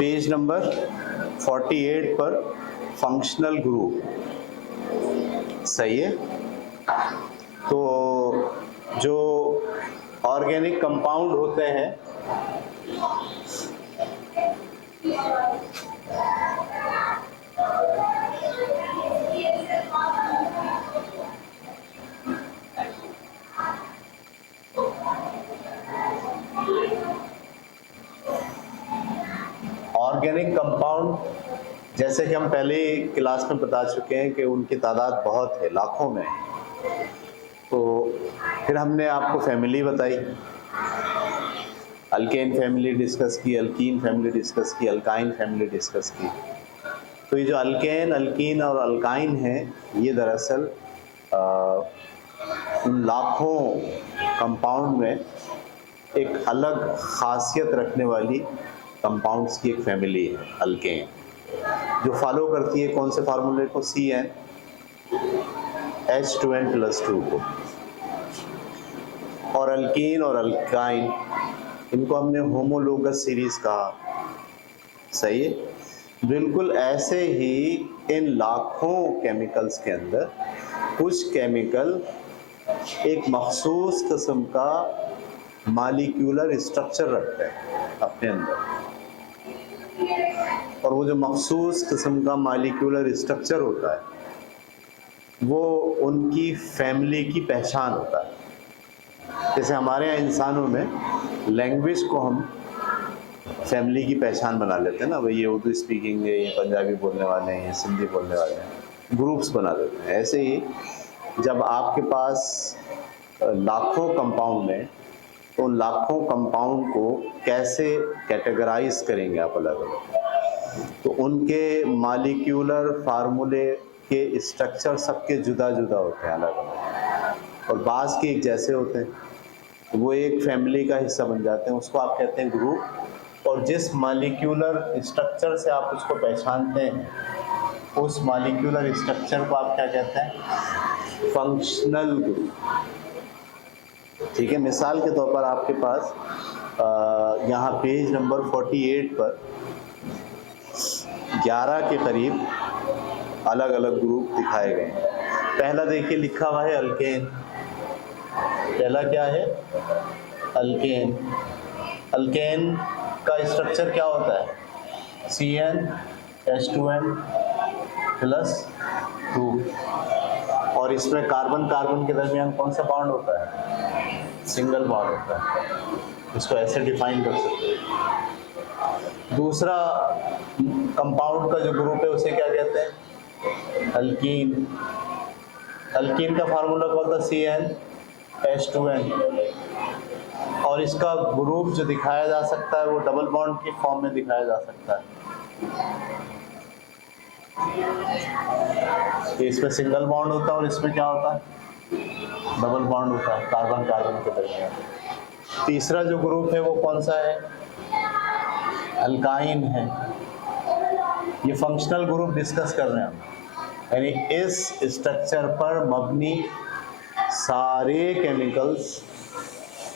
Page number 48 पर functional group, सही है। तो जो ऑर्गेनिक कंपाउंड होते हैं ऑर्गेनिक कंपाउंड, जैसे कि हम पहले क्लास में बता चुके हैं कि उनकी तादाद बहुत है, लाखों में है। तो फिर हमने आपको फैमिली बताई, अल्केन फैमिली डिस्कस की, अल्कीन फैमिली डिस्कस की, अल्काइन फैमिली डिस्कस की। तो ये जो अल्केन, अल्कीन और अल्काइन है, ये दरअसल उन लाखों कंपाउंड में एक अलग खासियत रखने वाली कंपाउंड्स की एक फैमिली है अल्केन, जो फॉलो करती है कौन से फार्मूले को, CN H2N+2 को। और अल्कीन और अल्काइन, इनको हमने होमोलोगस सीरीज कहा, सही है। बिल्कुल ऐसे ही इन लाखों केमिकल्स के अंदर कुछ केमिकल एक मखसूस किस्म का मॉलिक्यूलर स्ट्रक्चर रखते हैं अपने अंदर, और वो जो मखसूस किस्म का मॉलिक्यूलर स्ट्रक्चर होता है वो उनकी फैमिली की पहचान होता है। जैसे हमारे यहाँ इंसानों में लैंग्वेज को हम फैमिली की पहचान बना लेते हैं ना, भाई ये उर्दू स्पीकिंग है, ये पंजाबी बोलने वाले हैं, ये सिंधी बोलने वाले हैं, ग्रुप्स बना देते हैं। ऐसे ही जब आपके पास लाखों कंपाउंड हैं तो लाखों कंपाउंड को कैसे कैटेगराइज करेंगे आप अलग अलग, तो उनके मॉलिक्यूलर फार्मूले के स्ट्रक्चर सबके जुदा जुदा होते हैं, अलग अलग, और बाज़ के एक जैसे होते हैं, तो वो एक फैमिली का हिस्सा बन जाते हैं, उसको आप कहते हैं ग्रुप। और जिस मॉलिक्यूलर स्ट्रक्चर से आप उसको पहचानते हैं, उस मॉलिक्यूलर स्ट्रक्चर को आप क्या कहते हैं, फंक्शनल ग्रुप। ठीक है, मिसाल के तौर पर आपके पास यहाँ पेज नंबर 48 पर 11 के करीब अलग अलग ग्रुप दिखाए गए हैं। पहला देखिए लिखा हुआ है अल्केन। पहला क्या है, अल्केन। अल्केन का स्ट्रक्चर क्या होता है, CN H2N+2, और इसमें कार्बन कार्बन के दरमियान कौन सा बॉन्ड होता है, सिंगल बॉन्ड होता है। इसको ऐसे डिफाइन कर सकते हैं। दूसरा कंपाउंड का जो ग्रुप है उसे क्या कहते हैं, अल्कीन। अल्कीन का फार्मूला कौन था, CN H2N, और इसका ग्रुप जो दिखाया जा सकता है वो डबल बॉन्ड की फॉर्म में दिखाया जा सकता है। इसमें सिंगल बॉन्ड होता है और इसमें क्या होता है, डबल बॉन्ड होता है कार्बन कार्बन के दरमियान। तीसरा जो ग्रुप है वो कौन सा है, अल्काइन है। ये फंक्शनल ग्रुप डिस्कस कर रहे हैं हम, यानी इस स्ट्रक्चर पर मबनी सारे केमिकल्स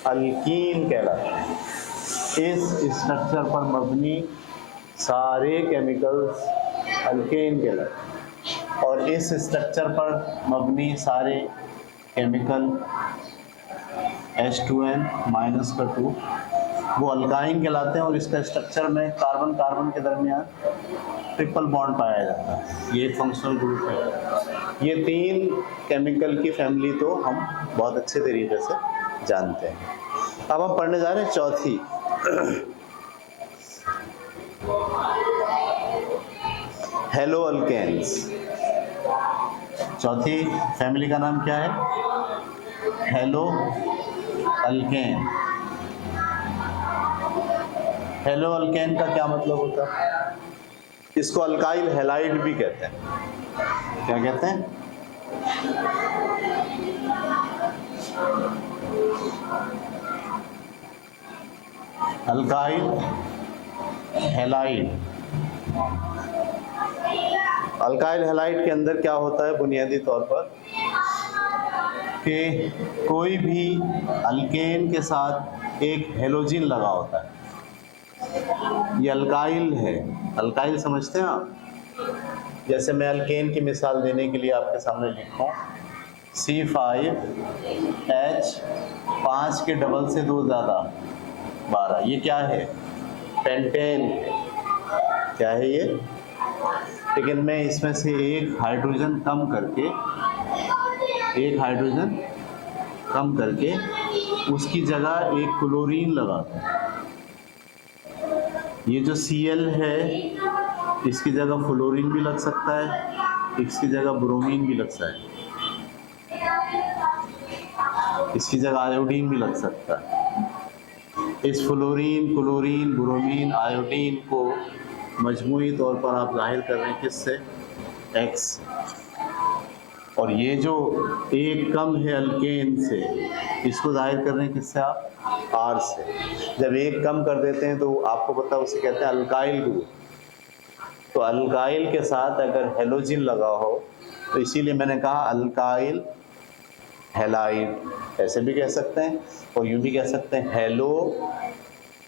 अल्कीन कहलाते हैं। इस स्ट्रक्चर पर मबनी सारे केमिकल्स अल्केन कहलाते हैं, और इस स्ट्रक्चर पर मबनी सारे केमिकल H2N-2 वो अल्काइन कहलाते हैं, और इसका स्ट्रक्चर में कार्बन कार्बन के दरमियान ट्रिपल बॉन्ड पाया जाता है। ये फंक्शनल ग्रुप है। ये तीन केमिकल की फैमिली तो हम बहुत अच्छे तरीके से जानते हैं। अब हम पढ़ने जा रहे हैं चौथी, हेलो अल्केन्स। चौथी फैमिली का नाम क्या है, हेलो अल्केन। हेलो अल्केन का क्या मतलब होता है, इसको अल्काइल हैलाइड भी कहते हैं। क्या कहते हैं, अल्काइल हैलाइड। अल्काइल हैलाइड के अंदर क्या होता है बुनियादी तौर पर कि कोई भी अल्केन के साथ एक हेलोजिन लगा होता है, ये अल्काइल है। अल्काइल समझते हैं आप? जैसे मैं अल्केन की मिसाल देने के लिए आपके सामने लिखूं, C5H, 5 के डबल से 2 ज़्यादा 12, ये क्या है? पेंटेन। क्या है ये? लेकिन मैं इसमें से एक हाइड्रोजन कम करके उसकी जगह एक क्लोरीन लगाता हूँ। ये जो Cl है इसकी जगह फ्लोरीन भी लग सकता है, इसकी जगह ब्रोमीन भी लग सकता है, इसकी जगह आयोडीन भी लग सकता है। इस फ्लोरीन, क्लोरीन, ब्रोमीन, आयोडीन को मजमूई तौर पर आप जाहिर कर रहे हैं किससे? X। और ये जो एक कम है अल्केन से, इसको जाहिर कर रहे हैं किससे आप? R से। जब एक कम कर देते हैं तो आपको पता है उसे कहते हैं अल्काइल ग्रुप। तो अल्काइल के साथ अगर हेलोजिन लगा हो तो इसीलिए मैंने कहा अल्काइल हैलाइड, ऐसे भी कह सकते हैं और यूं भी कह सकते हैं हेलो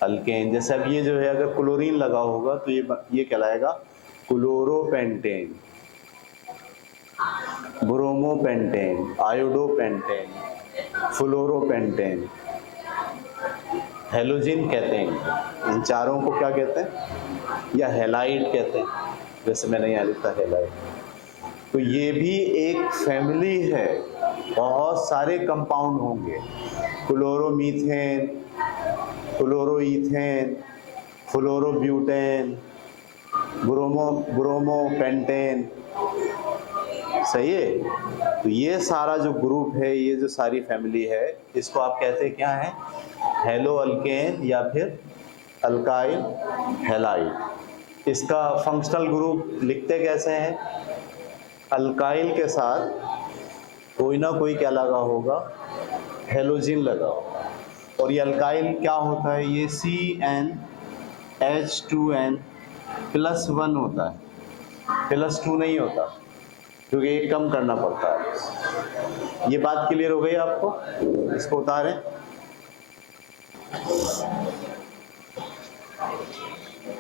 अल्केन। जैसे अब ये जो है अगर क्लोरीन लगा होगा तो ये कहलाएगा क्लोरोपेंटेन, ब्रोमोपेंटेन, आयोडोपेंटेन, फ्लोरोपेंटेन, हेलोजिन कहते हैं। इन चारों को क्या कहते हैं? या हैलाइड कहते हैं, जैसे मैंने यहाँ लिखा हैलाइड। तो ये भी एक फैमिली है, बहुत सारे कंपाउंड होंगे, क्लोरोमीथेन, क्लोरोईथेन, फ्लोरोब्यूटेन, ब्रोमोपेंटेन। सही है? तो ये सारा जो ग्रुप है, ये जो सारी फैमिली है, इसको आप कहते हैं क्या है? हेलो अल्केन या फिर अल्काइल हैलाइड। इसका फंक्शनल ग्रुप लिखते कैसे हैं? अल्काइल के साथ कोई ना कोई क्या लगा होगा? हेलोजिन लगा होगा। और ये अल्काइल क्या होता है? ये CnH2n+1 होता है, +2 नहीं होता, क्योंकि एक कम करना पड़ता है। ये बात क्लियर हो गई आपको? इसको उतारें।